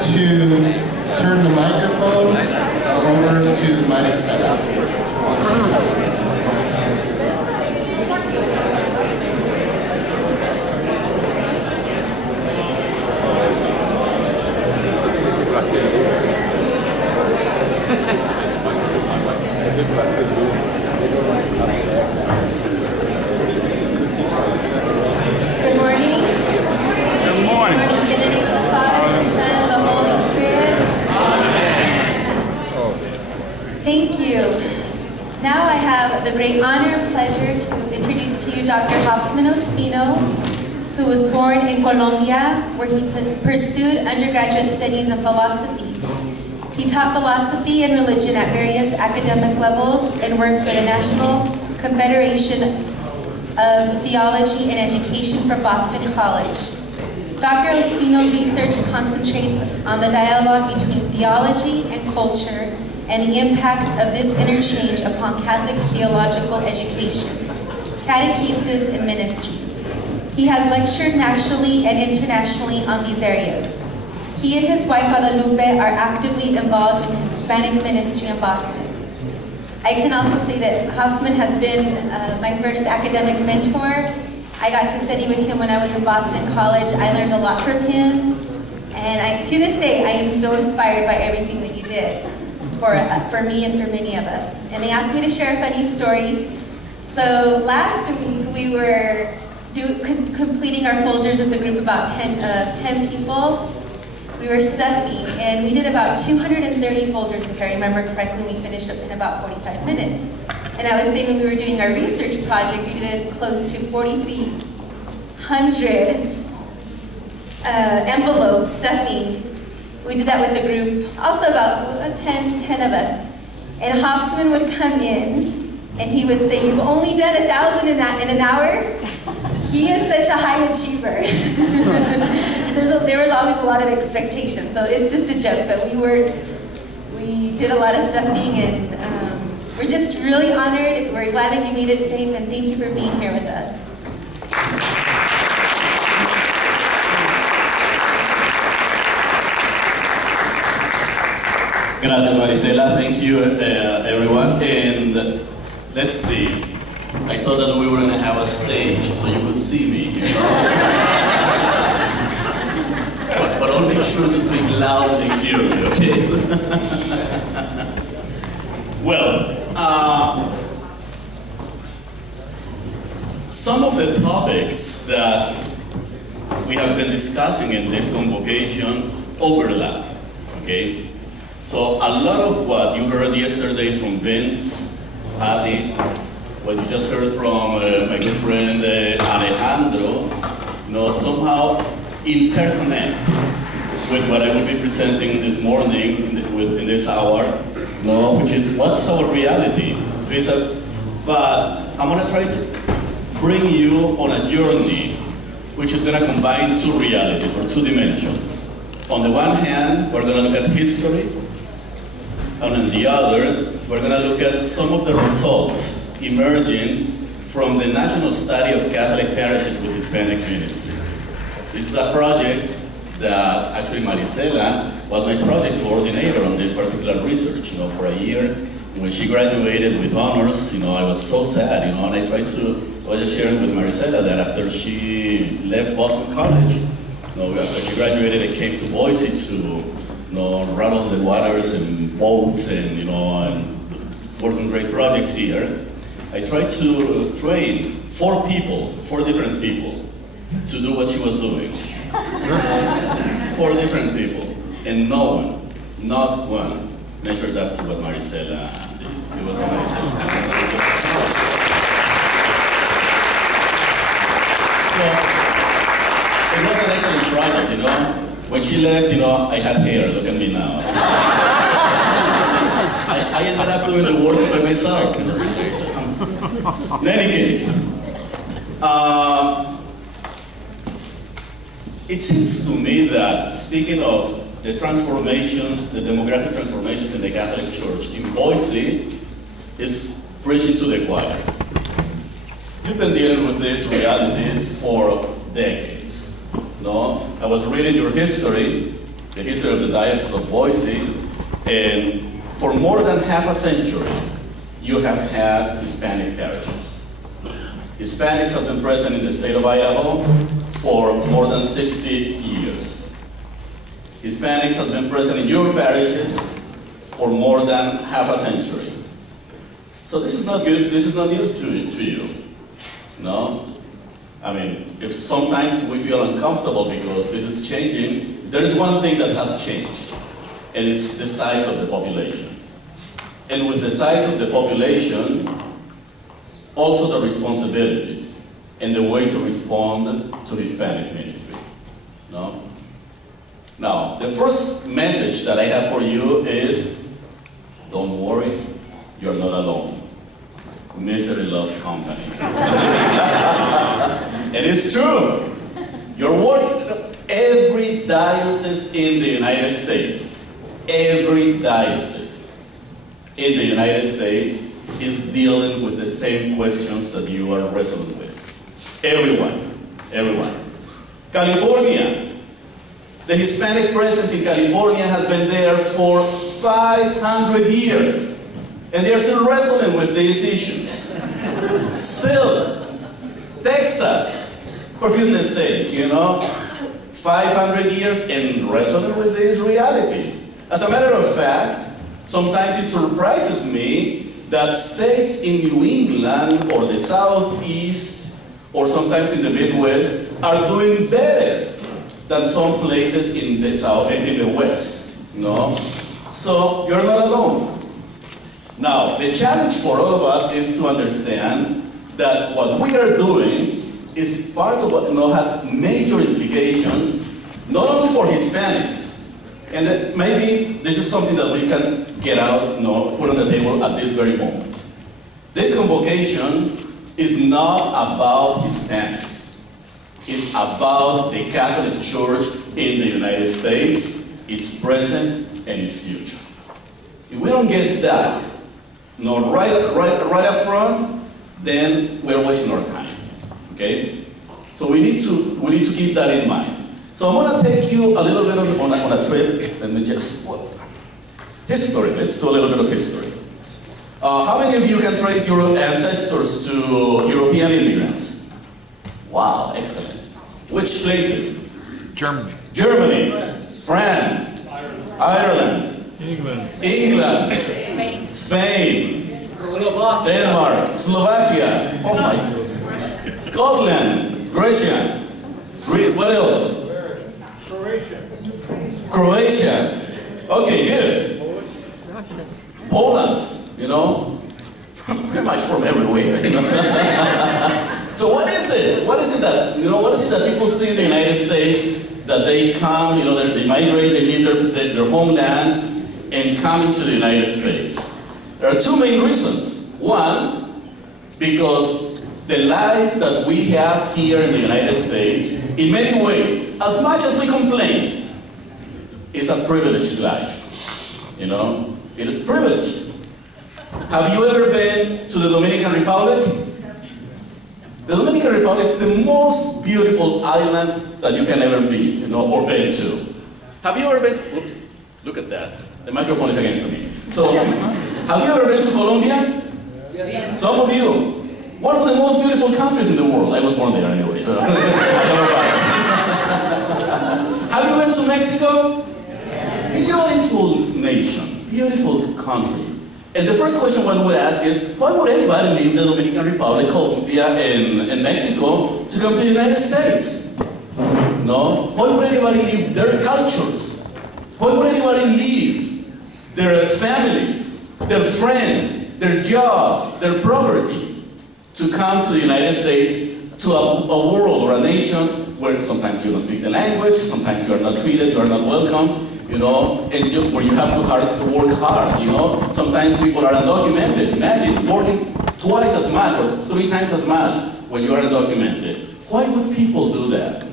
to turn the microphone over to Maricela. Good morning. Good morning. In the name of the Father, the Son, and the Holy Spirit. Thank you. Now I have the great honor and pleasure to introduce to you Dr. Hosffman Ospino, who was born in Colombia, where he pursued undergraduate studies in philosophy. He taught philosophy and religion at various academic levels and worked for the National Confederation of Theology and Education for Boston College. Dr. Ospino's research concentrates on the dialogue between theology and culture and the impact of this interchange upon Catholic theological education, catechesis, and ministry. He has lectured nationally and internationally on these areas. He and his wife Guadalupe are actively involved in Hispanic ministry in Boston. I can also say that Hosffman has been my first academic mentor. I got to study with him when I was in Boston College. I learned a lot from him, and to this day, I am still inspired by everything that you did for me and for many of us. And they asked me to share a funny story. So last week, we were completing our folders with a group of about 10 people. We were stuffing, and we did about 230 folders, if I remember correctly. We finished up in about 45 minutes. And I was saying when we were doing our research project, we did close to 4,300 envelopes stuffing. We did that with the group, also about 10 of us. And Hosffman would come in, and he would say, "You've only done 1,000 in an hour?" He is such a high achiever. There was always a lot of expectation, so it's just a joke, but we did a lot of stuffing, and we're just really honored. We're glad that you made it safe, and thank you for being here with us. Gracias, Maricela. Thank you, everyone. And let's see. I thought that we were going to have a stage so you could see me, you know? but I'll make sure to speak loud and clearly, okay? Well, some of the topics that we have been discussing in this convocation overlap, okay? So a lot of what you heard yesterday from Vince, Adi, what you just heard from my good friend Alejandro, you know, somehow interconnect with what I will be presenting this morning in this hour, you know, which is what's our reality. But I'm going to try to bring you on a journey which is going to combine two realities or two dimensions. On the one hand, we're going to look at history, and on the other, we're going to look at some of the results emerging from the National Study of Catholic Parishes with Hispanic Ministry. This is a project that actually Maricela was my project coordinator on this particular research, you know, for a year. And when she graduated with honors, you know, I was so sad, you know, and I was just sharing with Maricela that after she left Boston College, you know, after she graduated, I came to Boise to, you know, rattle the waters and boats and, you know, and work on great projects here. I tried to train four different people, to do what she was doing. 4 different people, and no one, not one, measured up to what Maricela did. It was amazing. So, it was an excellent project, you know. When she left, you know, I had hair, look at me now. So, I ended up doing the work by myself. It was just, in any case, it seems to me that, speaking of the transformations, the demographic transformations in the Catholic Church, in Boise is preaching to the choir. You've been dealing with these realities for decades. No? I was reading your history, the history of the Diocese of Boise, and for more than half a century, you have had Hispanic parishes. Hispanics have been present in the state of Idaho for more than 60 years. Hispanics have been present in your parishes for more than half a century. So this is not good, this is not news to you, no? I mean, if sometimes we feel uncomfortable because this is changing, there is one thing that has changed, and it's the size of the population. And with the size of the population, also the responsibilities and the way to respond to Hispanic ministry, no? Now, the first message that I have for you is, don't worry, you're not alone. Misery loves company. And it's true. You're working, every diocese in the United States, every diocese in the United States is dealing with the same questions that you are wrestling with. Everyone. California, the Hispanic presence in California has been there for 500 years. And they're still wrestling with these issues. Still, Texas, for goodness sake, 500 years and wrestling with these realities. As a matter of fact, sometimes it surprises me that states in New England or the Southeast or sometimes in the Midwest are doing better than some places in the South and in the West. So you're not alone. Now, the challenge for all of us is to understand that what we are doing is part of what has major implications, not only for Hispanics, and that maybe this is something that we can get out, put on the table at this very moment. This convocation is not about Hispanics. It's about the Catholic Church in the United States, its present and its future. If we don't get that, right up front, then we're wasting our time. Okay? So we need to keep that in mind. So I'm going to take you a little bit on a trip. Let me just history. Let's do a little bit of history. How many of you can trace your ancestors to European immigrants? Wow, excellent. Which places? Germany. Germany, France, Ireland, England, Spain, Denmark, Slovakia, oh my God, Scotland, Croatia, what else? Croatia. Okay, good. Poland, pretty much from everywhere. So what is it? What is it that people see in the United States that they come, they migrate, they leave their homelands and come into the United States? There are two main reasons. One, because the life that we have here in the United States, in many ways, as much as we complain, is a privileged life. It is privileged. Have you ever been to the Dominican Republic? The Dominican Republic is the most beautiful island that you can ever meet, or been to. Have you ever been? Oops, look at that. The microphone is against me. So, have you ever been to Colombia? Yes. Some of you. One of the most beautiful countries in the world. I was born there anyway, so I never biased. Have you been to Mexico? Beautiful nation, beautiful country. And the first question one would ask is, why would anybody leave the Dominican Republic, Colombia, and Mexico to come to the United States? No? Why would anybody leave their cultures? Why would anybody leave their families, their friends, their jobs, their properties to come to the United States, to a world or a nation where sometimes you don't speak the language, sometimes you are not treated, you are not welcomed, and where you have to work hard, Sometimes people are undocumented. Imagine working twice as much or 3 times as much when you are undocumented. Why would people do that?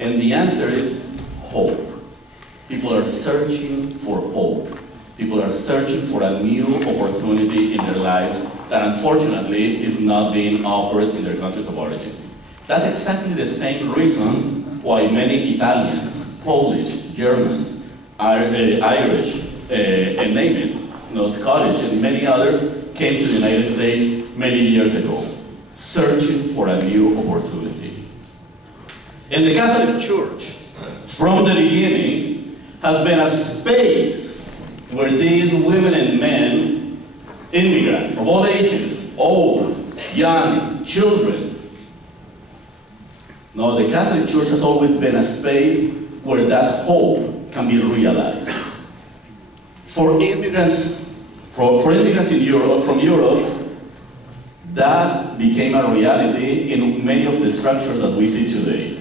And the answer is hope. People are searching for hope. People are searching for a new opportunity in their lives that unfortunately is not being offered in their countries of origin. That's exactly the same reason why many Italians, Polish, Germans, Irish, and name it, Scottish and many others came to the United States many years ago, searching for a new opportunity. And the Catholic Church, from the beginning, has been a space where these women and men, immigrants of all ages, old, young, children, the Catholic Church has always been a space where that hope can be realized. For immigrants in Europe, from Europe, that became a reality in many of the structures that we see today.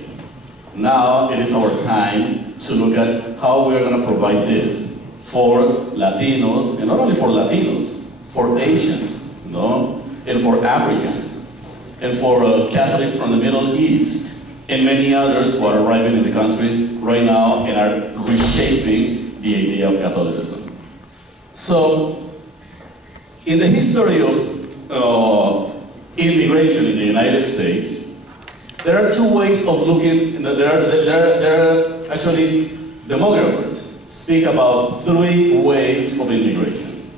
Now it is our time to look at how we are going to provide this for Latinos, and not only for Latinos, for Asians, and for Africans, and for Catholics from the Middle East, and many others who are arriving in the country right now and are reshaping the idea of Catholicism. So, in the history of immigration in the United States, there are two ways of looking. There are actually, demographers speak about three waves of immigration.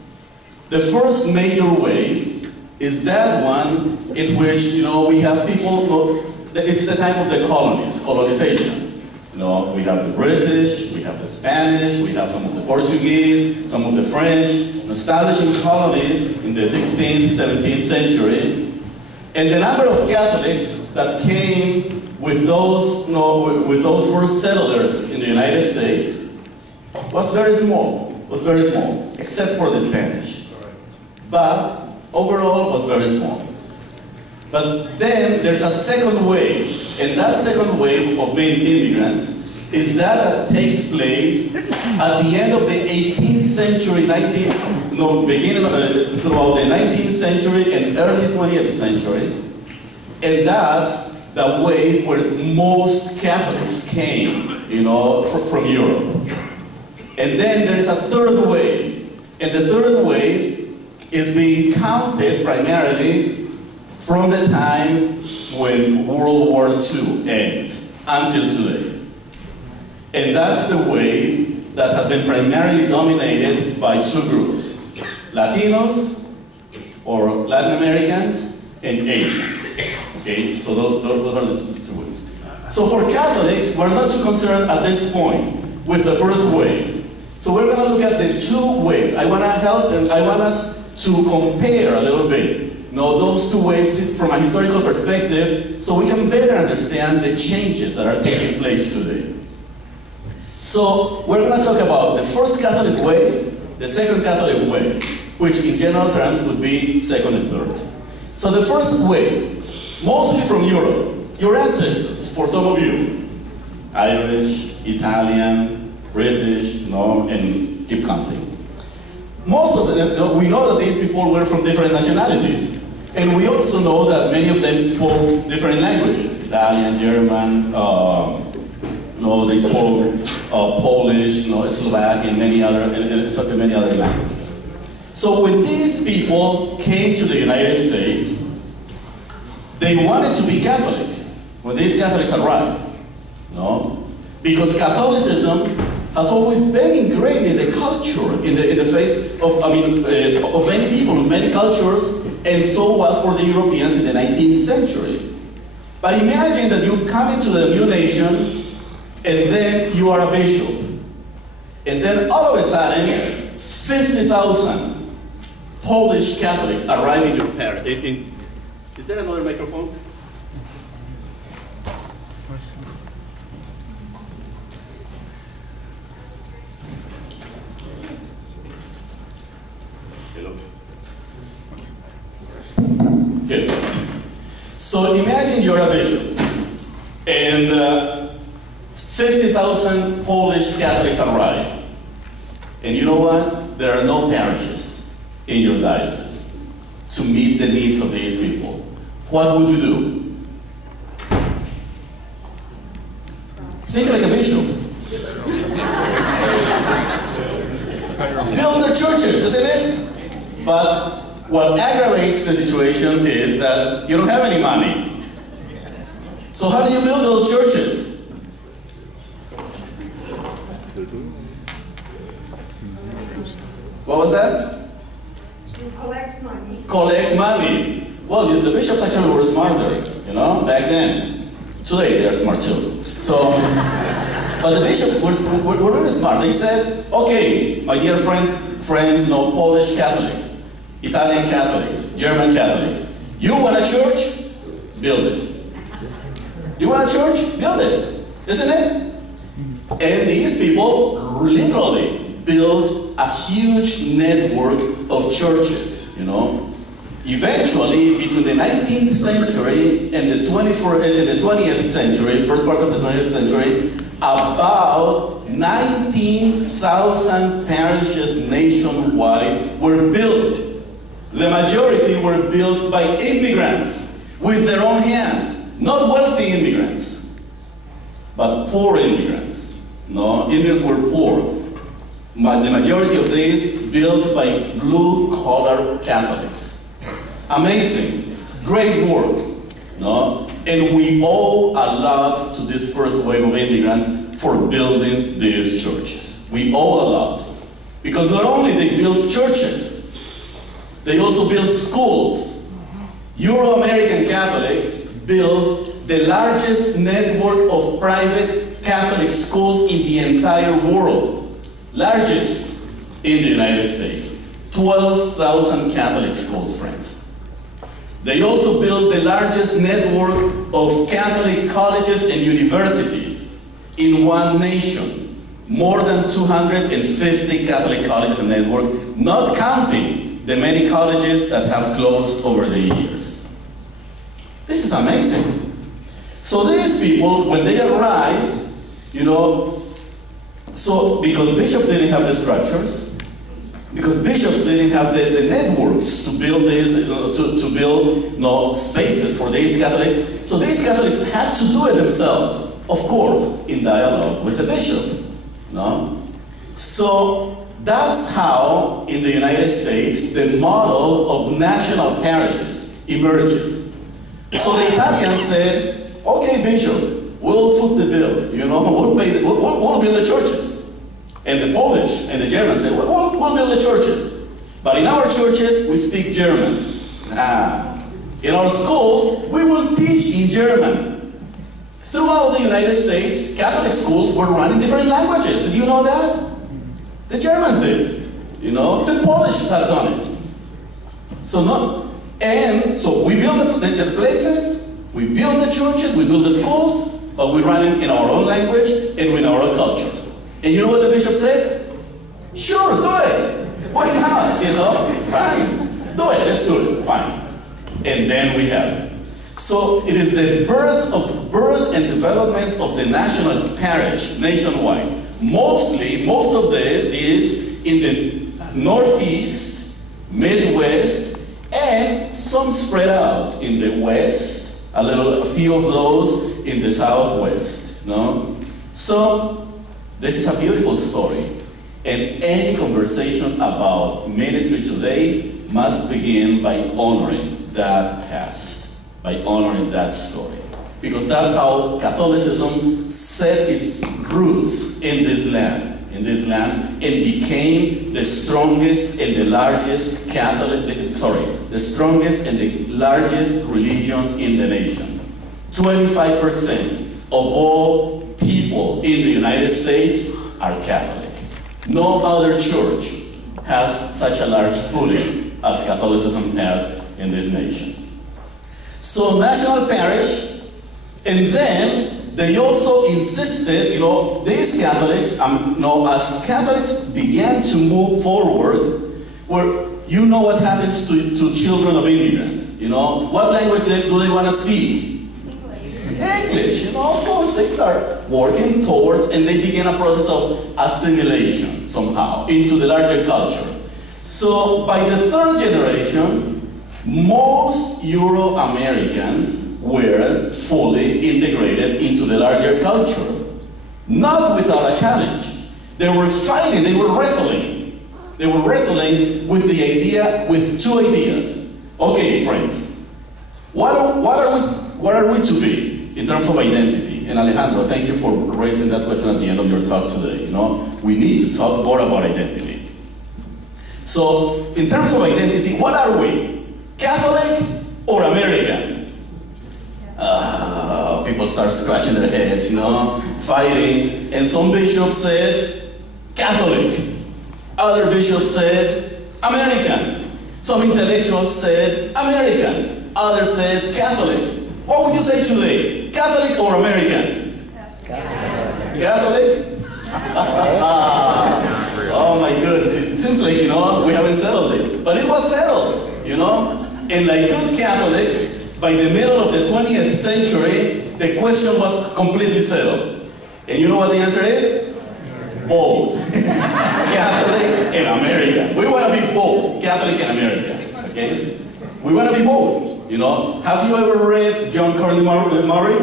The first major wave is that one in which we have people. It's the time of the colonies, colonization. We have the British, we have the Spanish, we have some of the Portuguese, some of the French, establishing colonies in the 16th, 17th century. And the number of Catholics that came with those, with those first settlers in the United States was very small, except for the Spanish. But overall was very small. But then there's a second wave, and that second wave of immigrants is that takes place at the end of the 18th century, beginning throughout the 19th century and early 20th century. And that's the wave where most Catholics came, from Europe. And then there's a third wave, and the third wave is being counted primarily from the time when World War II ends until today. And that's the wave that has been primarily dominated by two groups, Latinos, or Latin Americans, and Asians. Okay, so those are the two waves. So for Catholics, we're not too concerned at this point with the first wave. So we're going to look at the two waves. I want to help them, I want us to compare a little bit those two waves from a historical perspective so we can better understand the changes that are taking place today. So we're going to talk about the first Catholic wave, the second Catholic wave, which in general terms would be second and third. So the first wave, mostly from Europe, your ancestors, for some of you, Irish, Italian, British, and keep counting. Most of them, we know that these people were from different nationalities. And we also know that many of them spoke different languages, Italian, German, they spoke Polish, Slovak, and many other languages. So when these people came to the United States, they wanted to be Catholic when these Catholics arrived, because Catholicism has always been ingrained in the culture, in the face of many people, many cultures, and so was for the Europeans in the 19th century. But imagine that you come into the new nation, and then you are a bishop. And then all of a sudden, 50,000 Polish Catholics arrive in your parish. Is there another microphone? Good. So imagine you're a bishop, and 50,000 Polish Catholics arrive. And you know what? There are no parishes in your diocese to meet the needs of these people. What would you do? Think like a bishop. Build their churches, isn't it? But what aggravates the situation is that you don't have any money. So how do you build those churches? What was that? You collect money. Collect money. Well, the bishops actually were smarter, you know, back then. Today they are smart too. So, but the bishops were really smart. They said, okay, my dear friends, no, Polish Catholics, Italian Catholics, German Catholics, you want a church? Build it. You want a church? Build it. Isn't it? And these people literally built a huge network of churches, you know. Eventually, between the 19th century and the 20th century, first part of the 20th century, about 19,000 parishes nationwide were built. The majority were built by immigrants with their own hands, not wealthy immigrants, but poor immigrants. No, immigrants were poor. The majority of these built by blue-collar Catholics. Amazing, great work, no? And we owe a lot to this first wave of immigrants for building these churches. We owe a lot. Because not only they built churches, they also built schools. Euro-American Catholics built the largest network of private Catholic schools in the entire world. Largest in the United States. 12,000 Catholic schools, friends. They also built the largest network of Catholic colleges and universities in one nation. More than 250 Catholic colleges and network, not counting the many colleges that have closed over the years. This is amazing. So these people, when they arrived, you know, so because bishops didn't have the structures, because bishops didn't have the networks to build this, to build spaces for these Catholics. So these Catholics had to do it themselves, of course, in dialogue with the bishop. No? So that's how, in the United States, the model of national parishes emerges. So the Italians said, okay, bishop, we'll foot the bill, you know, we'll build the churches. And the Polish and the Germans said, well, we'll build the churches. But in our churches, we speak German. In our schools, we will teach in German. Throughout the United States, Catholic schools were run in different languages. Did you know that? The Germans did. You know, the Polish have done it. So we build the places, we build the churches, we build the schools, but we run it in our own language and with our own cultures. And you know what the bishop said? Sure, do it. Why not? You know, fine. Do it, let's do it, fine. And then we have it. So it is the birth and development of the national parish nationwide. Most of it is in the Northeast, Midwest, and some spread out in the West, a few of those in the Southwest. No? So this is a beautiful story, and any conversation about ministry today must begin by honoring that past, by honoring that story. Because that's how Catholicism set its roots in this land, and became the strongest and the largest the strongest and the largest religion in the nation. 25% of all people in the United States are Catholic. No other church has such a large footing as Catholicism has in this nation. So national parish, and then they also insisted, you know, these Catholics, as Catholics began to move forward, you know what happens to children of immigrants, you know? What language do they want to speak? English, you know, of course, they start working towards, and they begin a process of assimilation somehow into the larger culture. So by the third generation, most Euro-Americans were fully integrated into the larger culture, not without a challenge. They were fighting, they were wrestling. They were wrestling with two ideas. Okay, friends, what are we to be in terms of identity? identity. And Alejandro, thank you for raising that question at the end of your talk today. We need to talk more about identity. So, in terms of identity, what are we? Catholic or American? People start scratching their heads, fighting. And some bishops said Catholic. Other bishops said American. Some intellectuals said American. Others said Catholic. What would you say today? Catholic or American? Catholic? Oh my goodness, it seems like, we haven't settled this. But it was settled, And like good Catholics, by the middle of the 20th century, the question was completely settled. And you know what the answer is? Both. Catholic and American. We want to be both, Catholic and American, okay? We want to be both, Have you ever read John Cornell Murray?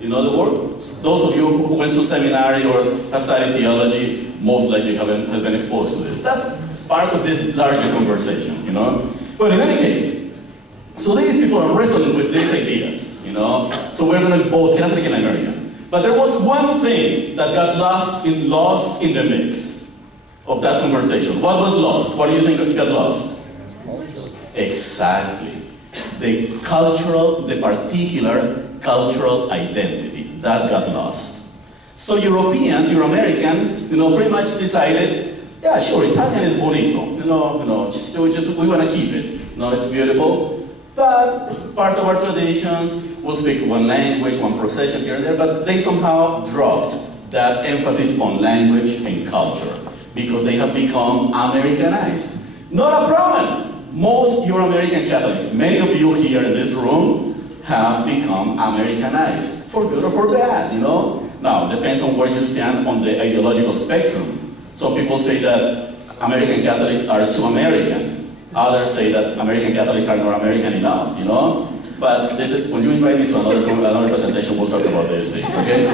You know the work? Those of you who went to seminary or have studied theology, most likely have been exposed to this. That's part of this larger conversation, But in any case, so these people are wrestling with these ideas, So we're going to be both Catholic and American. But there was one thing that got lost in the mix of that conversation. What was lost? What do you think got lost? Exactly. The particular cultural identity. That got lost. So Europeans, Euro-Americans, pretty much decided, yeah, sure, Italian is bonito. We want to keep it. It's beautiful. But it's part of our traditions. We'll speak one language, one procession here and there, but they somehow dropped that emphasis on language and culture because they have become Americanized. Not a problem. Most Euro-American Catholics, many of you here in this room, have become Americanized, for good or for bad, Now, it depends on where you stand on the ideological spectrum. Some people say that American Catholics are too American. Others say that American Catholics are not American enough, But this is, when you invite me to another presentation, we'll talk about these things, okay?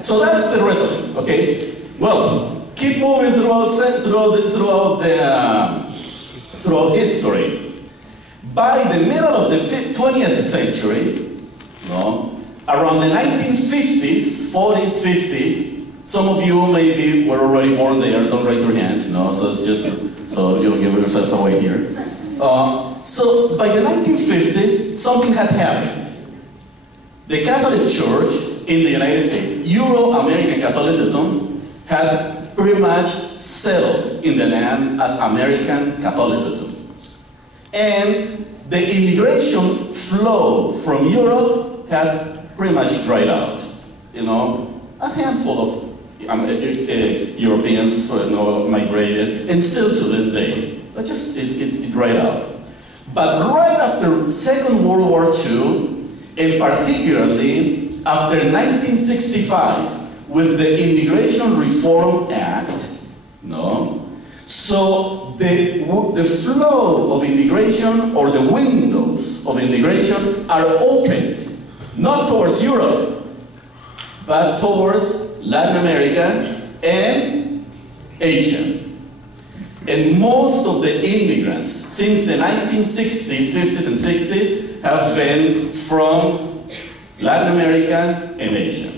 So that's the wrestling, okay? Well, keep moving throughout history. By the middle of the 20th century, around the 1950s, 40s, 50s, some of you maybe were already born there, don't raise your hands, so it's just, so you'll give yourselves away here. So by the 1950s, something had happened. The Catholic Church in the United States, Euro-American Catholicism, had pretty much settled in the land as American Catholicism. And the immigration flow from Europe had pretty much dried out. A handful of Europeans migrated, and still to this day, but just it dried out. But right after Second World War II, and particularly after 1965, with the Immigration Reform Act, so the flow of immigration, or the windows of immigration, are opened, not towards Europe, but towards Latin America and Asia. And most of the immigrants since the 1960s, 50s, and 60s have been from Latin America and Asia.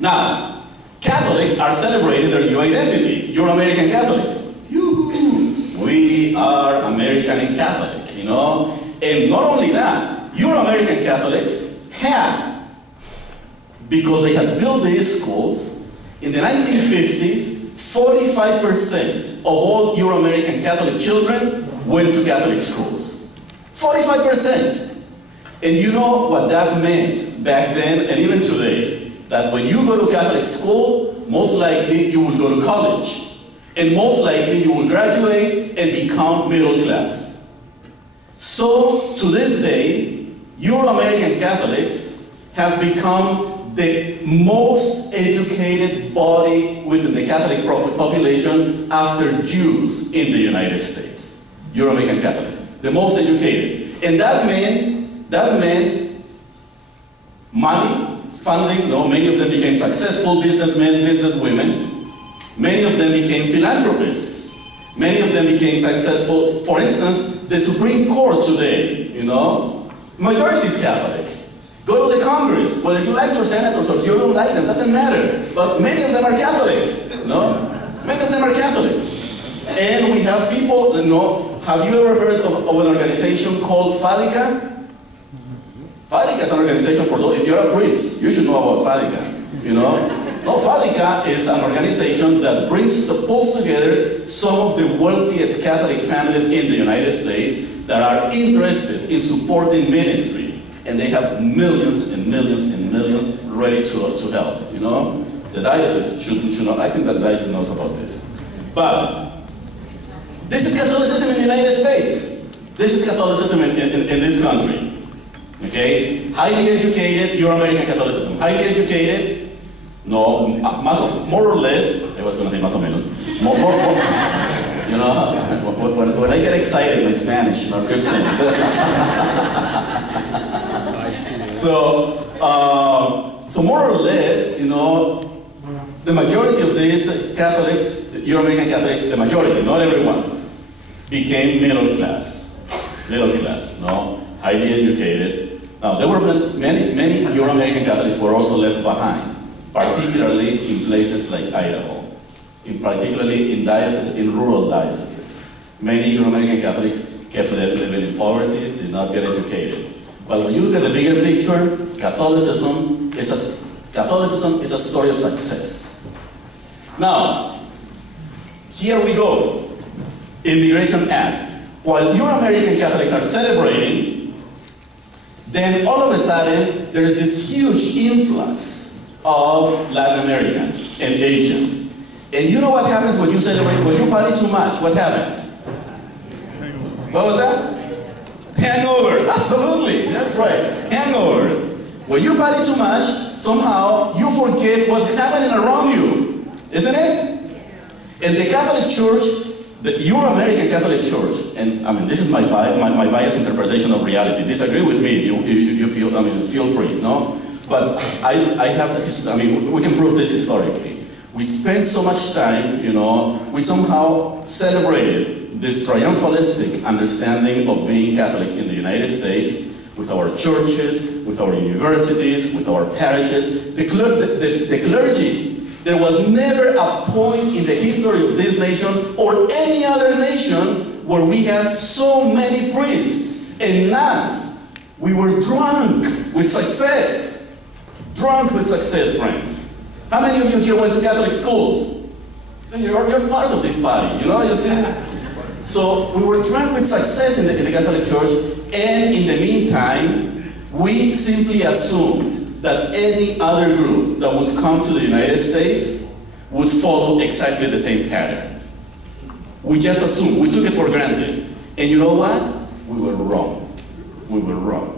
Now, Catholics are celebrating their new identity, Euro-American Catholics. We are American and Catholic, And not only that, Euro-American Catholics had, because they had built these schools, in the 1950s, 45% of all Euro-American Catholic children went to Catholic schools. 45%. And you know what that meant back then, and even today, that when you go to Catholic school, most likely you will go to college. And most likely you will graduate and become middle class. So, to this day, Euro-American Catholics have become the most educated body within the Catholic population after Jews in the United States. Euro-American Catholics, the most educated. And that meant money, funding. Many of them became successful businessmen, businesswomen. Many of them became philanthropists. Many of them became successful. For instance, the Supreme Court today, majority is Catholic. Go to the Congress. Whether you like your senators or you don't like them, doesn't matter. But many of them are Catholic, no? Many of them are Catholic. And we have people, have you ever heard of an organization called FADICA? FADICA is an organization for those, if you're a priest, you should know about FADICA, No, FADICA is an organization that pulls together some of the wealthiest Catholic families in the United States that are interested in supporting ministry. And they have millions and millions and millions ready to help, The diocese should know, I think that the diocese knows about this. But this is Catholicism in the United States. This is Catholicism in this country. Okay? Highly educated, Euro-American Catholicism. Highly educated, no, more or less, I was going to say más o menos. More, when I get excited, my Spanish, crib sense. So more or less, the majority of these Catholics, Euro-American Catholics, the majority, not everyone, became middle class, highly educated. Now, there were many Euro-American Catholics were also left behind, particularly in places like Idaho, particularly in rural dioceses. Many Euro-American Catholics kept living in poverty, did not get educated. But when you look at the bigger picture, Catholicism is a story of success. Now, here we go. Immigration Act. While Euro-American Catholics are celebrating, then all of a sudden, there is this huge influx of Latin Americans and Asians. And you know what happens when you celebrate, when you party too much? What happens? What was that? Hangover. Absolutely. That's right. Hangover. When you party too much, somehow you forget what's happening around you. Isn't it? And the Catholic Church, the Euro-American Catholic Church, and I mean, this is my biased interpretation of reality. Disagree with me if you feel, feel free, no? But I have the, we can prove this historically. We spent so much time, we somehow celebrated this triumphalistic understanding of being Catholic in the United States with our churches, with our universities, with our parishes, the clergy. There was never a point in the history of this nation or any other nation where we had so many priests and nuns. We were drunk with success. Drunk with success, friends. How many of you here went to Catholic schools? You're part of this party, you see? So we were drunk with success in the Catholic Church, and in the meantime, we simply assumed that any other group that would come to the United States would follow exactly the same pattern. We just assumed, we took it for granted. And you know what? We were wrong. We were wrong.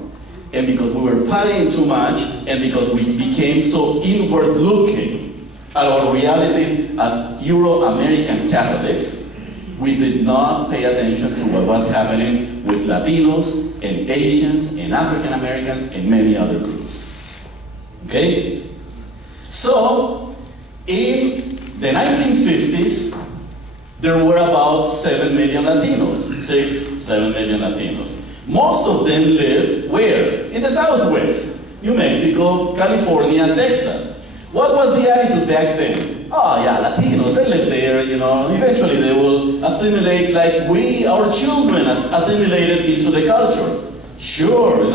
And because we were partying too much, and because we became so inward looking at our realities as Euro-American Catholics, we did not pay attention to what was happening with Latinos and Asians and African Americans and many other groups. Okay? So, in the 1950s, there were about 7 million Latinos, 7 million Latinos. Most of them lived where? In the Southwest, New Mexico, California, Texas. What was the attitude back then? Oh yeah, Latinos, they live there, eventually they will assimilate like we, our children, assimilated into the culture. Sure,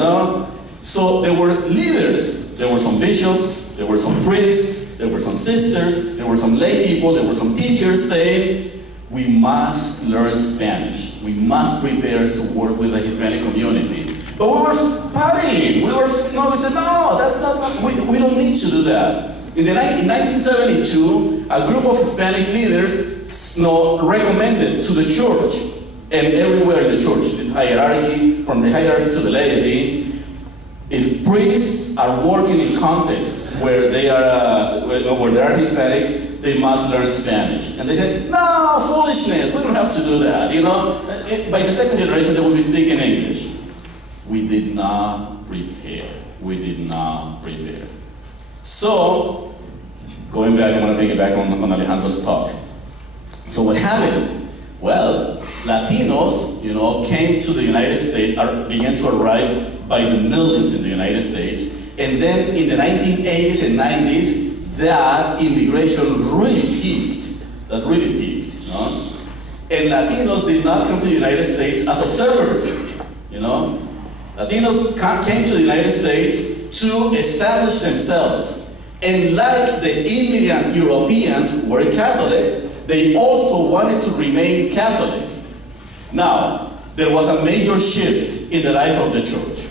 So there were leaders. There were some bishops, there were some priests, there were some sisters, there were some lay people, there were some teachers saying, we must learn Spanish. We must prepare to work with the Hispanic community. But we were partying. We said, no, that's not, we don't need to do that. In 1972, a group of Hispanic leaders recommended to the church, and everywhere in the church, the hierarchy, from the hierarchy to the laity, if priests are working in contexts where there are Hispanics, they must learn Spanish. And they said, no, foolishness, we don't have to do that, By the second generation, they will be speaking English. We did not prepare. We did not prepare. So, going back, I'm going to take it back on Alejandro's talk. So what happened? Well, Latinos, came to the United States, began to arrive by the millions in the United States, And then in the 1980s and 90s, that immigration really peaked. That really peaked, you know? And Latinos did not come to the United States as observers, you know? Latinos came to the United States to establish themselves. And like the immigrant Europeans who were Catholics, they also wanted to remain Catholic. Now, there was a major shift in the life of the church.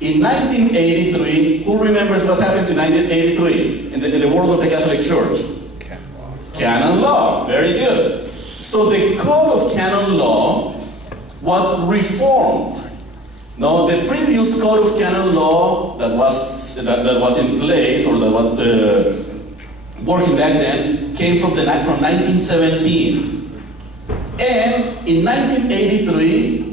In 1983, who remembers what happens in 1983 in the world of the Catholic Church? Canon law. Canon law, very good. So the code of canon law was reformed. Now, the previous code of canon law that was in place, or that was working back then, came from 1917. And in 1983,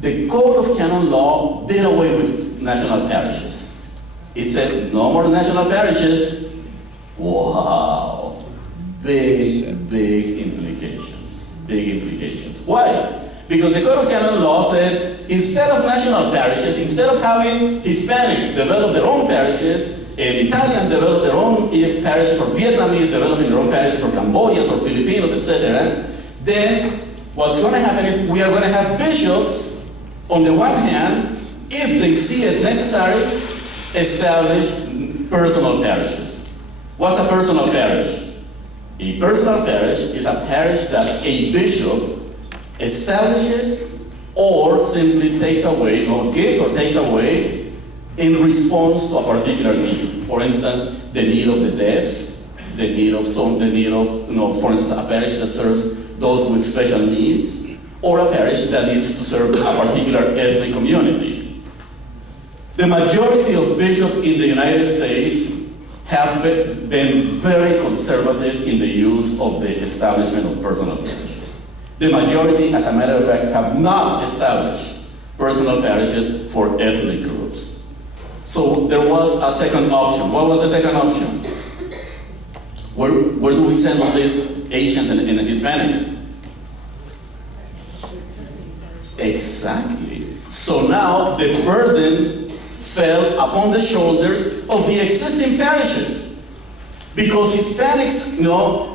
the code of canon law did away with national parishes. It said no more national parishes. Wow, big implications. Big implications. Why? Because the code of canon law said, instead of national parishes, instead of having Hispanics develop their own parishes, and Italians develop their own parishes, or Vietnamese developing their own parishes, or Cambodians, or Filipinos, etc., then what's going to happen is we are going to have bishops, on the one hand, if they see it necessary, establish personal parishes. What's a personal parish? A personal parish is a parish that a bishop establishes or simply takes away, or gives or takes away in response to a particular need. For instance, the need of the deaf, the need of, for instance, a parish that serves those with special needs, or a parish that needs to serve a particular ethnic community. The majority of bishops in the United States have been very conservative in the use of the establishment of personal parishes. The majority, as a matter of fact, have not established personal parishes for ethnic groups. So there was a second option. What was the second option? Where do we send all these Asians and Hispanics? Exactly. So now the burden fell upon the shoulders of the existing parishes. Because Hispanics,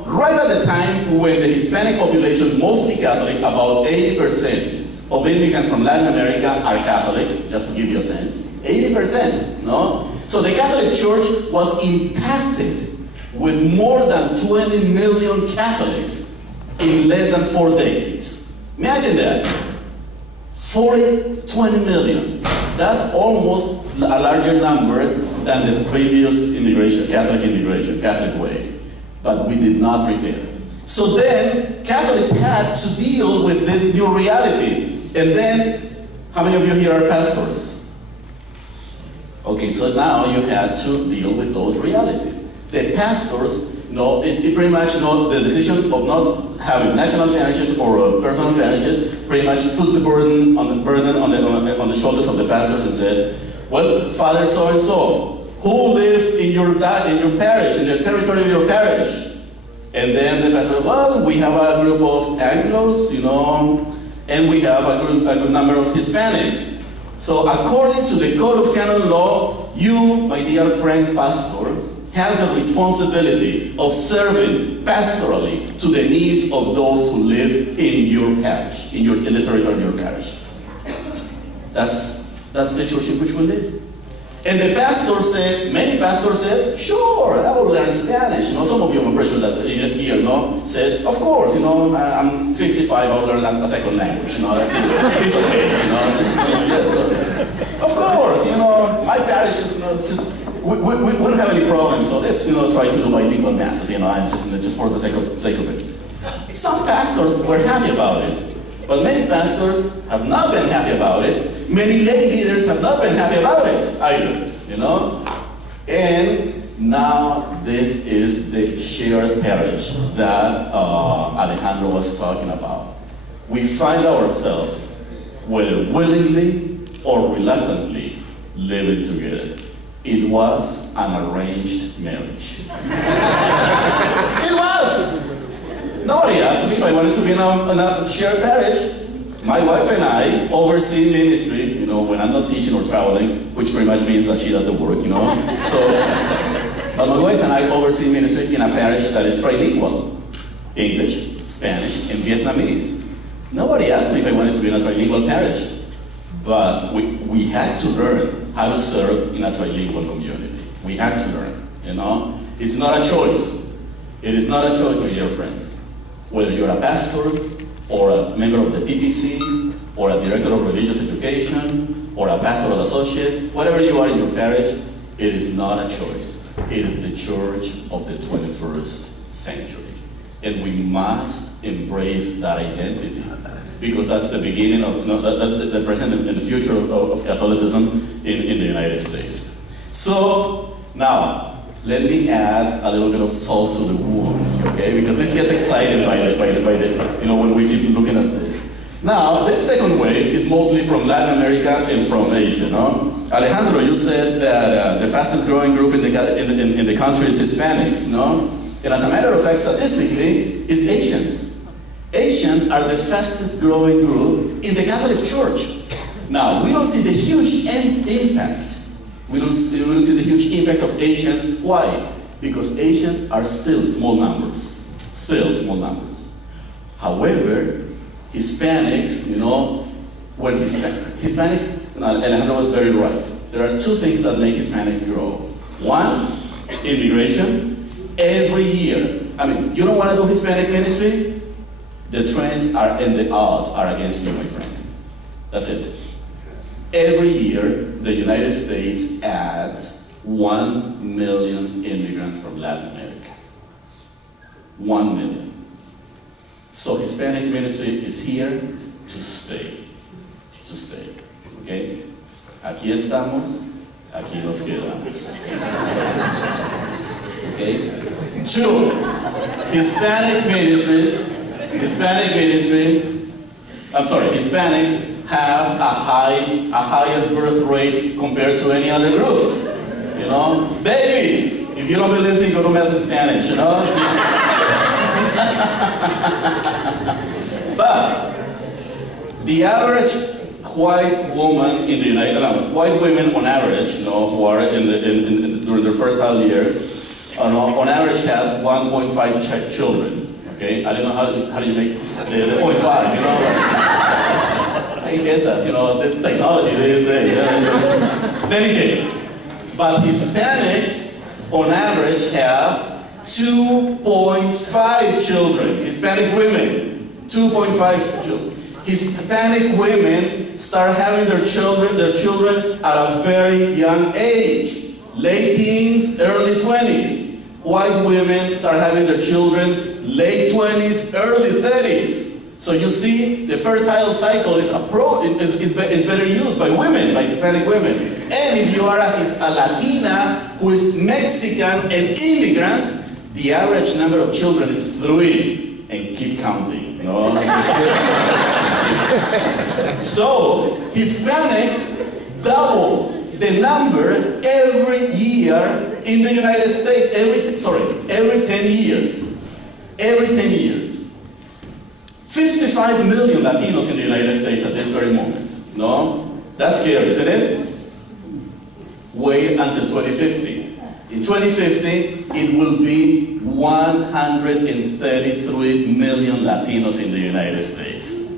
right at the time when the Hispanic population, mostly Catholic, about 80% of immigrants from Latin America are Catholic, just to give you a sense. 80%, no? So the Catholic Church was impacted with more than 20 million Catholics in less than 4 decades. Imagine that. 20 million. That's almost a larger number than the previous immigration, Catholic wave. But we did not prepare. So then, Catholics had to deal with this new reality. And then, how many of you here are pastors? Okay, so now you had to deal with those realities. The pastors, it pretty much, the decision of not having national parishes or personal parishes pretty much put the burden on the shoulders of the pastors and said, well, Father so-and-so, who lives in your parish, in the territory of your parish? And then the pastor, well, we have a group of Anglos, and we have a good number of Hispanics. So according to the Code of Canon Law, you, my dear friend pastor, have the responsibility of serving pastorally to the needs of those who live in your parish, in the territory of your parish. That's the church in which we live. And the pastor said, many pastors said, sure, I will learn Spanish. Some of you, I'm pretty sure that here, said, of course, I'm 55, I'll learn a second language. That's it. It's okay, of course, my parish is, it's just, we don't have any problems, so let's, try to do bilingual masses, and just for the sake of it. Some pastors were happy about it, but many pastors have not been happy about it. Many lay leaders have not been happy about it either, And now this is the shared parish that Alejandro was talking about. We find ourselves, whether willingly or reluctantly, living together. It was an arranged marriage. It was! Nobody asked me if I wanted to be in a shared parish. My wife and I oversee ministry, you know, when I'm not teaching or traveling, which pretty much means that she does the work, you know. So, but my wife and I oversee ministry in a parish that is trilingual. English, Spanish, and Vietnamese. Nobody asked me if I wanted to be in a trilingual parish, but we had to learn how to serve in a trilingual community. We had to learn, you know. It's not a choice. It is not a choice, my dear friends. Whether you're a pastor, or a member of the PPC, or a director of religious education, or a pastoral associate, whatever you are in your parish, it is not a choice. It is the church of the 21st century. And we must embrace that identity, because that's the beginning of, no, that's the present and the future of Catholicism in the United States. So, now, let me add a little bit of salt to the wound, okay? Because this gets exciting by the you know, when we keep looking at this. Now, this second wave is mostly from Latin America and from Asia, no? Alejandro, you said that the fastest growing group in the country is Hispanics, no? And as a matter of fact, statistically, it's Asians. Asians are the fastest growing group in the Catholic Church. Now, we don't see the huge impact. We don't see the huge impact of Asians. Why? Because Asians are still small numbers. Still small numbers. However, Hispanics, you know, when Hispanics, and Alejandro was very right, there are two things that make Hispanics grow. One, immigration. Every year. I mean, you don't want to do Hispanic ministry? The trends are, and the odds are against you, my friend. That's it. Every year, the United States adds 1 million immigrants from Latin America. 1 million. So Hispanic ministry is here to stay. To stay. Okay? Aquí estamos, aquí nos quedamos. Okay? Two, Hispanic ministry, Hispanics have a higher birth rate compared to any other groups. You know, babies. If you don't believe me, go to Mass in Spanish. You know. But the average white woman in the white women on average, you know, who are during their fertile years, on average has 1.5 children. Okay, I don't know how do you make the 0.5, you know. I guess that, you know, the technology these days. You know, in any case, but Hispanics on average have 2.5 children. Hispanic women, 2.5 children. Hispanic women start having their children at a very young age, late teens, early 20s. White women start having their children late 20s, early 30s. So you see, the fertile cycle is better used by women, by Hispanic women. And if you are a Latina who is Mexican and immigrant, the average number of children is 3, and keep counting. You know? So Hispanics double the number every year in the United States, every 10 years. Every 10 years. 55 million Latinos in the United States at this very moment. No? That's scary, isn't it? Wait until 2050. In 2050, it will be 133 million Latinos in the United States.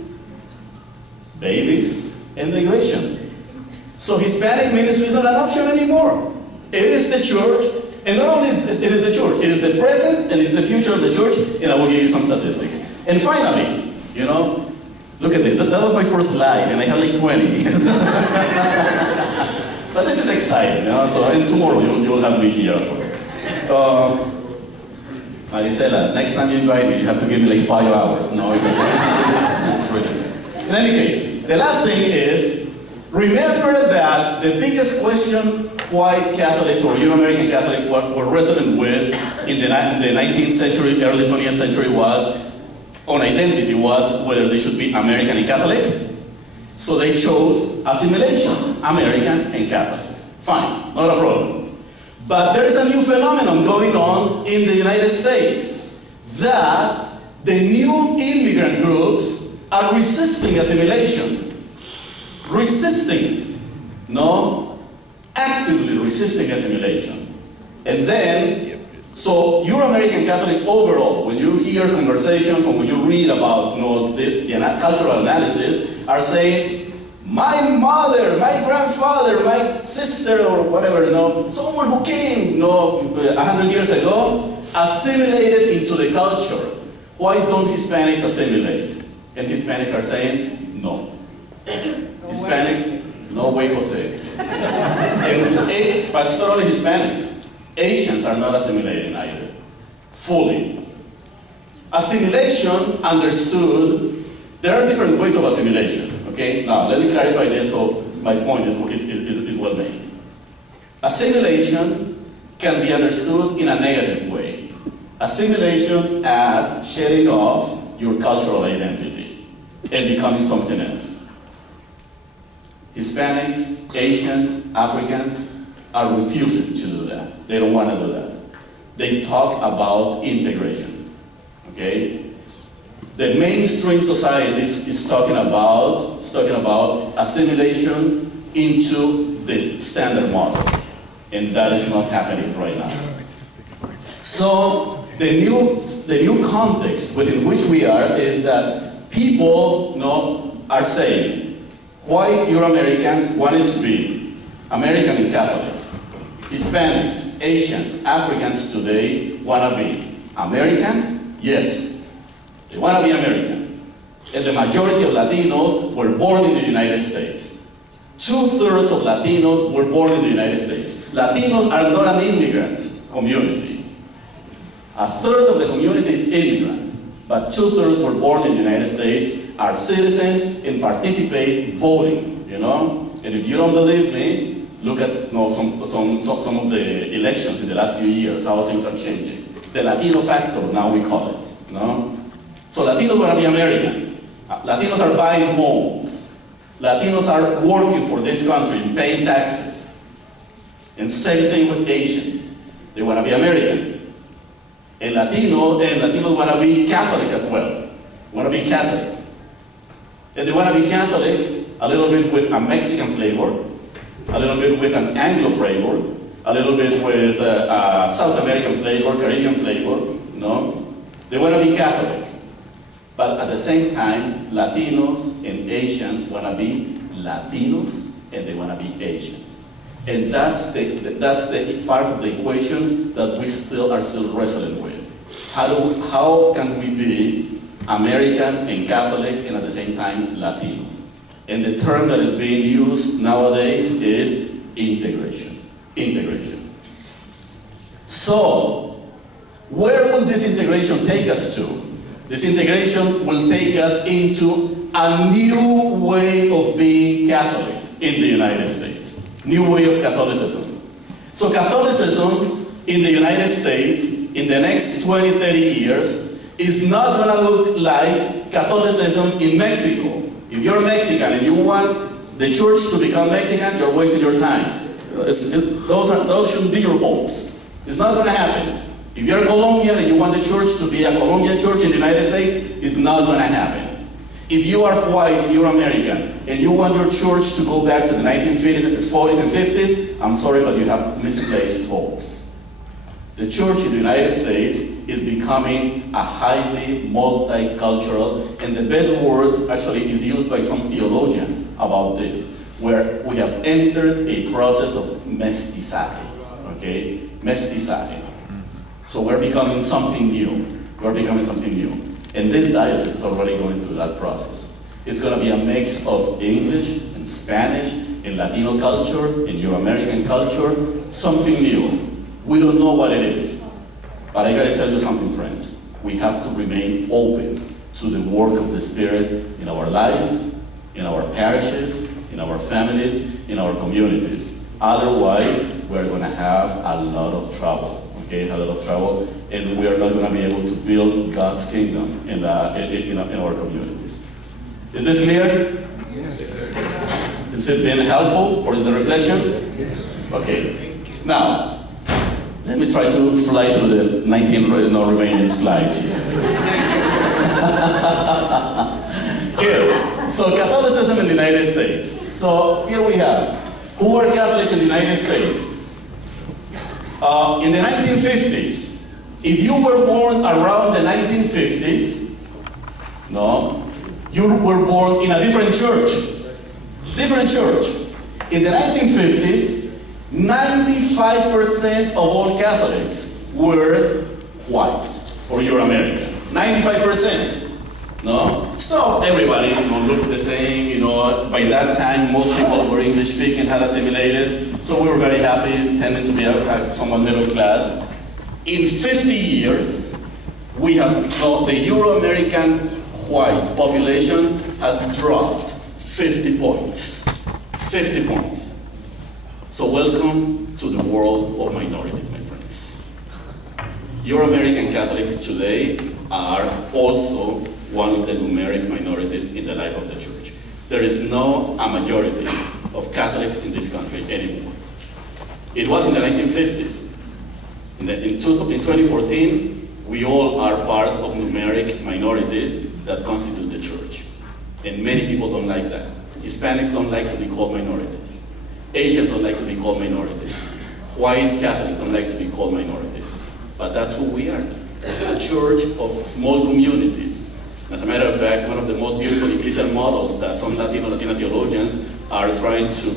Babies and migration. So Hispanic ministry is not an option anymore. It is the church, and not only is it the church, it is the present and it's the future of the church, and I will give you some statistics. And finally, you know, look at this. That was my first slide, and I have like 20. But this is exciting, you know, so and tomorrow you will have me here as well. Marisela, next time you invite me, you have to give me like 5 hours, no? Because this is really good. In any case, the last thing is, remember that the biggest question white Catholics or Euro-American Catholics were wrestling with in the 19th century, early 20th century on identity was whether they should be American and Catholic. So they chose assimilation, American and Catholic. Fine, not a problem. But there is a new phenomenon going on in the United States, that the new immigrant groups are resisting assimilation. Resisting, no? Actively resisting assimilation. And then, so Euro-American Catholics overall, when you hear conversations or when you read about the cultural analysis, are saying, my mother, my grandfather, my sister, or whatever, someone who came 100 years ago, assimilated into the culture. Why don't Hispanics assimilate? And Hispanics are saying, no. Hispanics, no way, Jose. But it's not only Hispanics. Asians are not assimilating either, fully. Assimilation, understood, there are different ways of assimilation, okay? Now, let me clarify this so my point is well made. Assimilation can be understood in a negative way. Assimilation as shedding off your cultural identity and becoming something else. Hispanics, Asians, Africans are refusing to do that. They don't want to do that. They talk about integration, okay? The mainstream society is talking about assimilation into the standard model, and that is not happening right now. So the new context within which we are is that people are saying white Euro-Americans wanted to be American and Catholic. Hispanics, Asians, Africans today want to be American? Yes. They want to be American. And the majority of Latinos were born in the United States. 2/3 of Latinos were born in the United States. Latinos are not an immigrant community. 1/3 of the community is immigrant, but 2/3 were born in the United States, are citizens, and participate voting, And if you don't believe me, look at some of the elections in the last few years, how things are changing. The Latino factor, now we call it, So Latinos want to be American. Latinos are buying homes. Latinos are working for this country, paying taxes. And same thing with Asians. They want to be American. And Latinos want to be Catholic as well. Want to be Catholic. And they want to be Catholic a little bit with a Mexican flavor, a little bit with an Anglo flavor, a little bit with a South American flavor, Caribbean flavor, They want to be Catholic. But at the same time, Latinos and Asians want to be Latinos and they want to be Asians. And that's the part of the equation that we are still wrestling with. How can we be American and Catholic and at the same time Latinos? And the term that is being used nowadays is integration. Integration. So, where will this integration take us to? This integration will take us into a new way of being Catholics in the United States. New way of Catholicism. So Catholicism in the United States in the next 20, 30 years is not going to look like Catholicism in Mexico. If you're Mexican and you want the church to become Mexican, you're wasting your time. Those shouldn't be your hopes. It's not going to happen. If you're Colombian and you want the church to be a Colombian church in the United States, it's not going to happen. If you are white, you're American, and you want your church to go back to the 1940s and 50s, I'm sorry, but you have misplaced hopes. The church in the United States is becoming a highly multicultural, and the best word actually is used by some theologians about this, where we have entered a process of mestizaje, okay? Mestizaje. So we're becoming something new. We're becoming something new. And this diocese is already going through that process. It's going to be a mix of English and Spanish and Latino culture and Euro-American culture, something new. We don't know what it is. But I got to tell you something, friends. We have to remain open to the work of the Spirit in our lives, in our parishes, in our families, in our communities. Otherwise, we're going to have a lot of trouble. Okay, a lot of trouble, and we are not going to be able to build God's kingdom in our communities. Is this clear? Yes. Has it been helpful for the reflection? Yes. Okay. Now, let me try to fly through the 19 remaining slides here. Here, so Catholicism in the United States. So here we have, who were Catholics in the United States? In the 1950s, if you were born around the 1950s, no, you were born in a different church. Different church. In the 1950s, 95% of all Catholics were white or Euro-American. 95%. No? So everybody looked the same, by that time most people were English speaking, had assimilated, so we were very happy, tending to be somewhat middle class. In 50 years, we have, the Euro-American white population has dropped 50 points. 50 points. So welcome to the world of minorities, my friends. Euro-American Catholics today are also one of the numeric minorities in the life of the church. There is no a majority of Catholics in this country anymore. It was in the 1950s. In 2014, we all are part of numeric minorities that constitute the church. And many people don't like that. Hispanics don't like to be called minorities. Asians don't like to be called minorities. White Catholics don't like to be called minorities. But that's who we are. A church of small communities. As a matter of fact, one of the most beautiful ecclesial models that some Latina theologians are trying to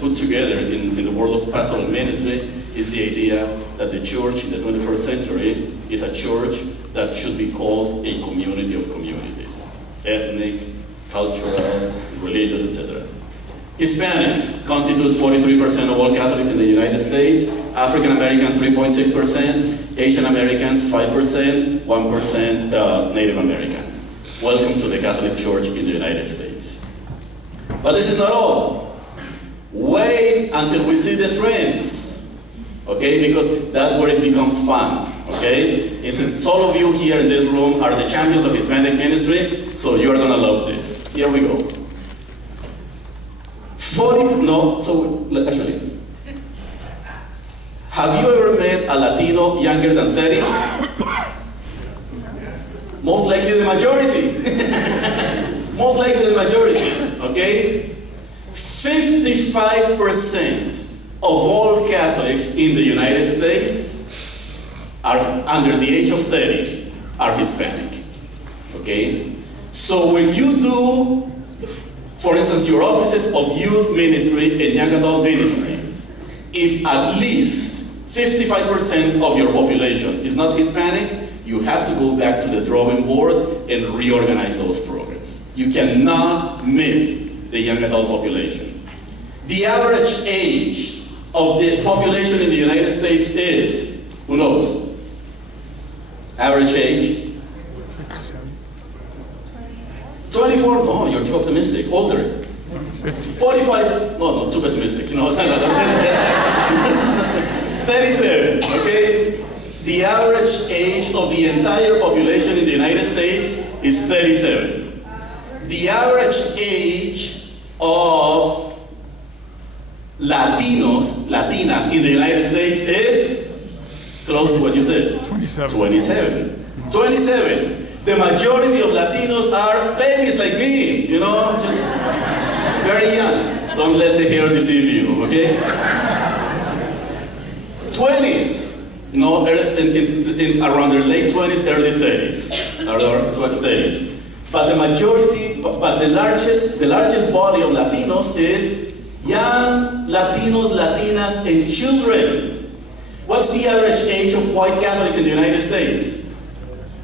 put together in the world of pastoral ministry is the idea that the church in the 21st century is a church that should be called a community of communities. Ethnic, cultural, religious, etc. Hispanics constitute 43% of all Catholics in the United States, African American 3.6%, Asian Americans 5%, 1% Native American. Welcome to the Catholic Church in the United States. But this is not all. Wait until we see the trends, okay? Because that's where it becomes fun, okay? And since all of you here in this room are the champions of Hispanic ministry, so you're gonna love this. Here we go. Actually, have you ever met a Latino younger than 30? Most likely the majority. Most likely the majority, okay? 55% of all Catholics in the United States are under the age of 30 are Hispanic, okay? So when you do, for instance, your offices of youth ministry and young adult ministry, if at least 55% of your population is not Hispanic, you have to go back to the drawing board and reorganize those programs. You cannot miss the young adult population. The average age of the population in the United States is, who knows? Average age? 24, no, you're too optimistic, older. 45, no, too pessimistic, 37, okay? The average age of the entire population in the United States is 37. The average age of Latinas in the United States is close to what you said. 27. The majority of Latinos are babies like me, just very young. Don't let the hair deceive you, okay? 20s. Around their late 20s, early 30s, But the majority, the largest body of Latinos is young Latinos, Latinas, and children. What's the average age of white Catholics in the United States?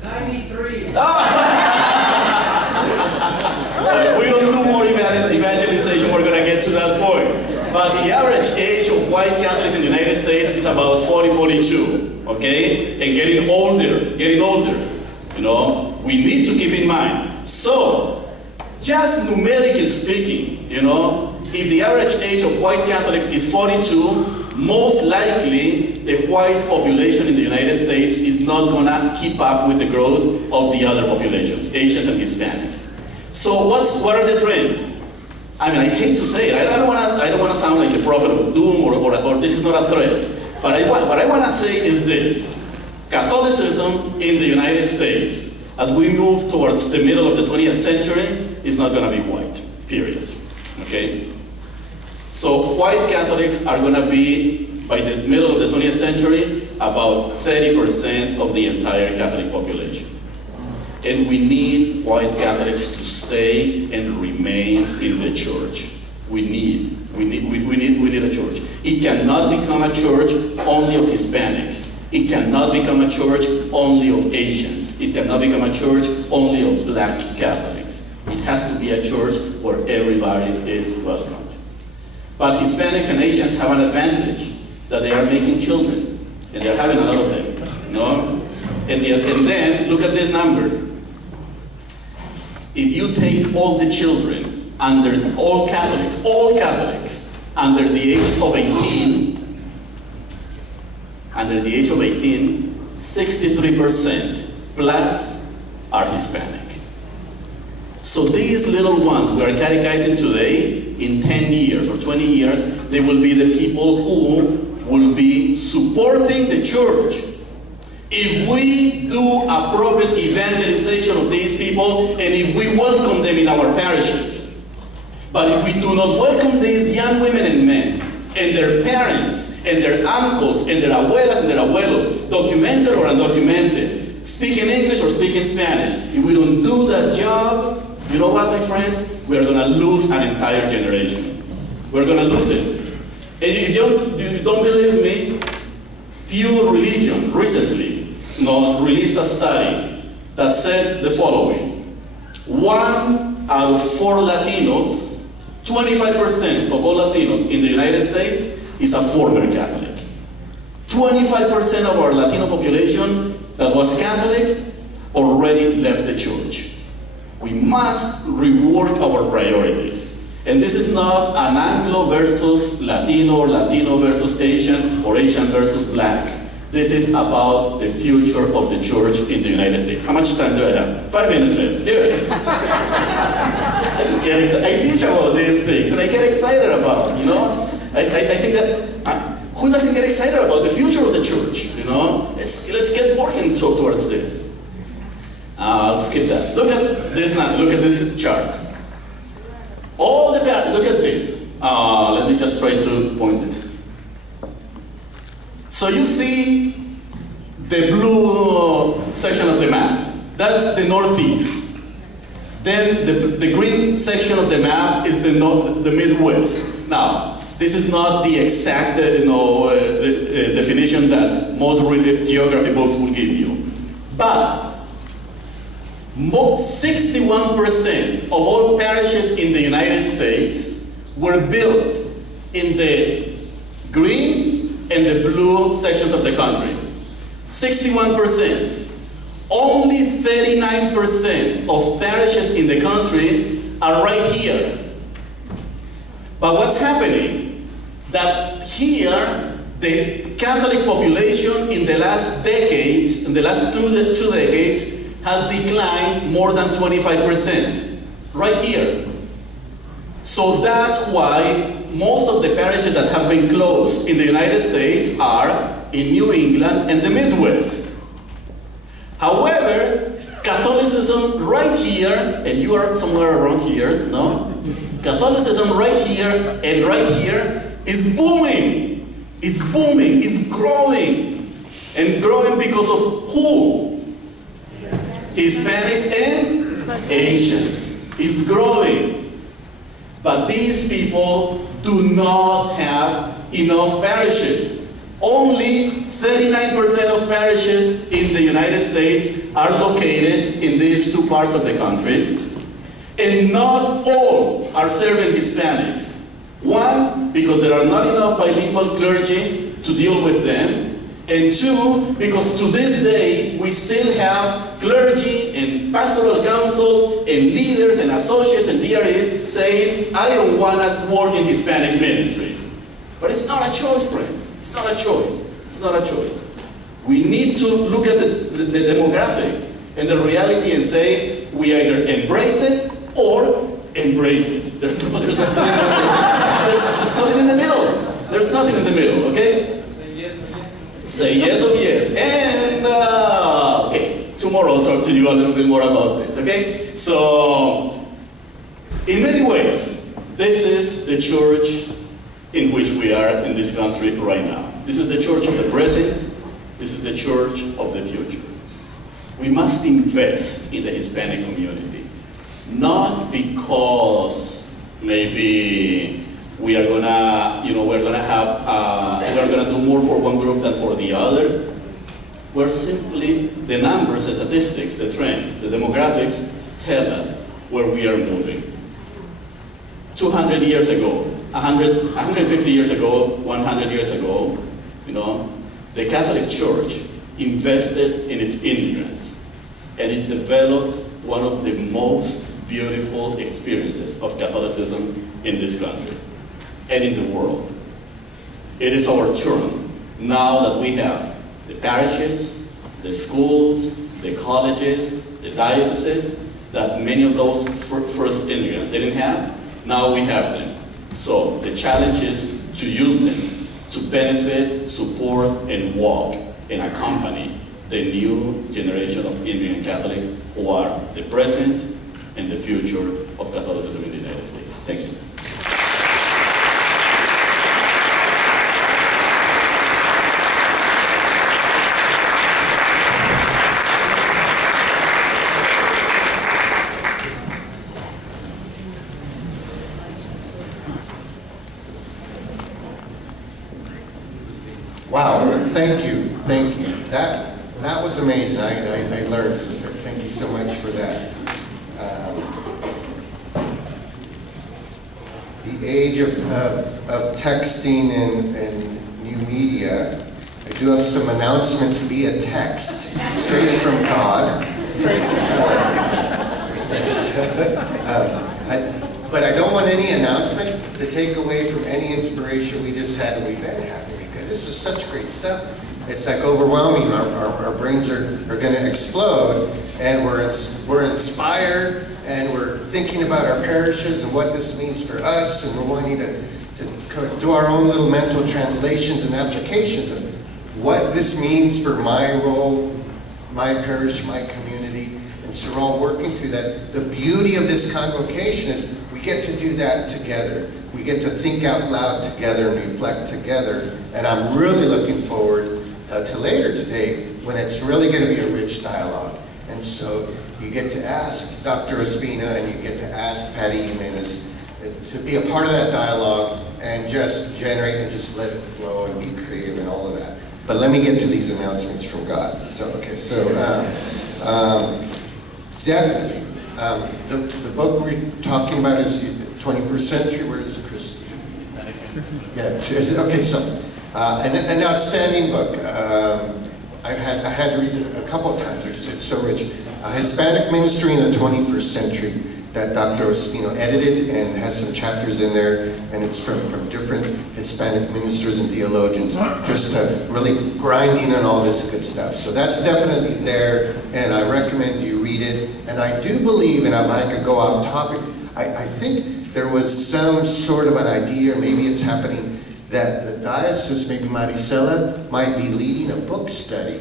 93. We don't do more evangelization, we're going to get to that point. But the average age of white Catholics in the United States is about 40, 42, okay? And getting older. We need to keep in mind. So, just numerically speaking, if the average age of white Catholics is 42, most likely the white population in the United States is not gonna keep up with the growth of the other populations, Asians and Hispanics. So what are the trends? I mean, I hate to say it. I don't want to sound like the prophet of doom or this is not a threat. But what I want to say is this: Catholicism in the United States, as we move towards the middle of the 20th century, is not going to be white, period. Okay? So white Catholics are going to be, by the middle of the 20th century, about 30% of the entire Catholic population. And we need white Catholics to stay and remain in the church. We need a church. It cannot become a church only of Hispanics. It cannot become a church only of Asians. It cannot become a church only of black Catholics. It has to be a church where everybody is welcomed. But Hispanics and Asians have an advantage, that they are making children, and they're having a lot of them, you know? And then, look at this number. If you take all the children, all Catholics, under the age of 18, 63% plus are Hispanic. So these little ones we are catechizing today, in 10 years or 20 years, they will be the people who will be supporting the church. If we do appropriate evangelization of these people, and if we welcome them in our parishes, but if we do not welcome these young women and men, and their parents, and their uncles, and their abuelas and their abuelos, documented or undocumented, speaking English or speaking Spanish, if we don't do that job, you know what, my friends? We are going to lose an entire generation. We're going to lose it. And if you don't believe me, Pew Religion recently released a study that said the following: 1 out of 4 Latinos, 25% of all Latinos in the United States is a former Catholic. 25% of our Latino population that was Catholic already left the church. We must rework our priorities. And this is not an Anglo versus Latino, or Latino versus Asian, or Asian versus black. This is about the future of the church in the United States. How much time do I have? 5 minutes left. Good. I just get excited. I teach about these things, and I get excited about, you know? I think that, who doesn't get excited about the future of the church, you know? Let's get working towards this. I'll skip that. Look at this now. Look at this chart. Look at this. Let me just try to point this. So you see the blue section of the map. That's the Northeast. Then the green section of the map is the Midwest. Now, this is not the exact definition that most geography books will give you. But 61% of all parishes in the United States were built in the green and the blue sections of the country. 61%. Only 39% of parishes in the country are right here. But what's happening? That here, the Catholic population in the last decades, in the last two decades, has declined more than 25%, right here. So that's why most of the parishes that have been closed in the United States are in New England and the Midwest. However, Catholicism right here, and you are somewhere around here, no? Catholicism right here and right here is booming. It's booming, it's growing. And growing because of who? Hispanics and Asians. It's growing. But these people do not have enough parishes. Only 39% of parishes in the United States are located in these two parts of the country. And not all are serving Hispanics. One, because there are not enough bilingual clergy to deal with them. And two, because to this day, we still have clergy and pastoral councils and leaders and associates and DREs saying, I don't want to work in Hispanic ministry. But it's not a choice, friends. It's not a choice. It's not a choice. We need to look at the demographics and the reality and say, we either embrace it or embrace it. There's nothing in the middle. There's nothing in the middle, okay? Say yes or yes. And, okay, tomorrow I'll talk to you a little bit more about this, okay? So, In many ways, this is the church in which we are in this country right now. This is the church of the present. This is the church of the future. We must invest in the Hispanic community, not because maybe we are gonna, we're gonna do more for one group than for the other. We're simply, the numbers, the statistics, the trends, the demographics tell us where we are moving. 200 years ago, 150 years ago, 100 years ago, the Catholic Church invested in its immigrants, and it developed one of the most beautiful experiences of Catholicism in this country and in the world. It is our turn, now that we have the parishes, the schools, the colleges, the dioceses, that many of those first immigrants didn't have. Now we have them. So the challenge is to use them to benefit, support, and walk and accompany the new generation of immigrant Catholics who are the present and the future of Catholicism in the United States. Thank you. Wow, thank you. That was amazing. I learned. Thank you so much for that. The age of texting and new media, I do have some announcements via text, straight from God. But I don't want any announcements to take away from any inspiration we just had and we've been having, because this is such great stuff. It's like overwhelming. Our brains are going to explode, and we're inspired, and we're thinking about our parishes and what this means for us, and we're wanting to do our own little mental translations and applications of what this means for my role, my parish, my community. And so we're all working through that. The beauty of this convocation is we get to do that together. We get to think out loud together and reflect together. And I'm really looking forward to later today when it's really going to be a rich dialogue. And so you get to ask Dr. Ospino and you get to ask Patty Jimenez to be a part of that dialogue and just generate and just let it flow and be creative and all of that. But let me get to these announcements from God. So, okay, so definitely, the book we're talking about is 21st Century. Where is Christy? Yeah, okay, so an outstanding book. I had to read it a couple of times. It's so rich. Hispanic Ministry in the 21st Century that Dr. Ospino edited and has some chapters in there, and it's from different Hispanic ministers and theologians, just really grinding on all this good stuff. So that's definitely there, and I recommend you read it. And I do believe, and I could go off topic, I think there was some sort of an idea, or maybe it's happening, that the diocese, maybe Maricela, might be leading a book study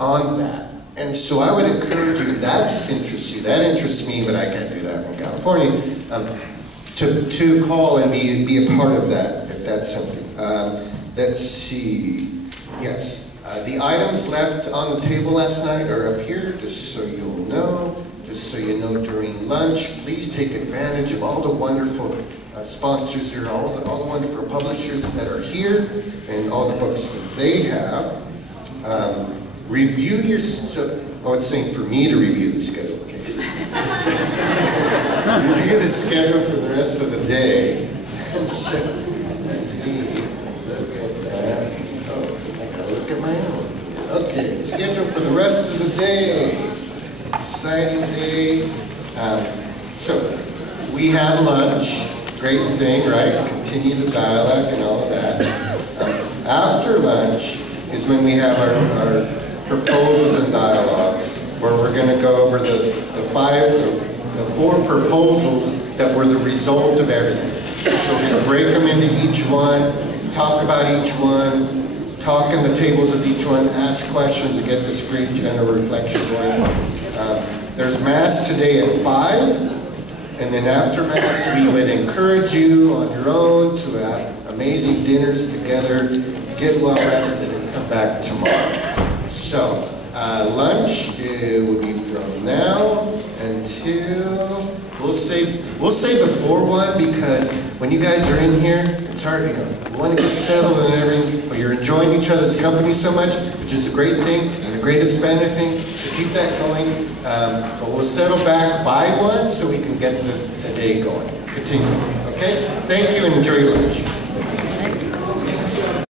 on that. And so I would encourage you, if that interests me, but I can't do that from California, to call and be a part of that, if that's something. Let's see. Yes, the items left on the table last night are up here, just so you'll know. Just so you know, during lunch, please take advantage of all the wonderful sponsors here, all the wonderful publishers that are here, and all the books that they have. Review your, it's saying for me to review the schedule. Okay. Review the schedule for the rest of the day. Look at that. Oh, I gotta look at my own. Okay, schedule for the rest of the day. Exciting day. So, we have lunch. Great thing, right? Continue the dialogue and all of that. After lunch is when we have our proposals and dialogues, where we're going to go over the four proposals that were the result of everything. So we're going to break them into each one, talk about each one, talk in the tables of each one, ask questions, and get this brief general reflection going. There's Mass today at 5. And then after Mass, we would encourage you on your own to have amazing dinners together, get well rested, and come back tomorrow. So, lunch will be from now until, we'll say before 1, because when you guys are in here, it's hard, you want to get settled and everything, but you're enjoying each other's company so much, which is a great thing, and a great Hispanic thing, so keep that going. But we'll settle back by 1 so we can get the day going. Continue. Okay? Thank you and enjoy your lunch.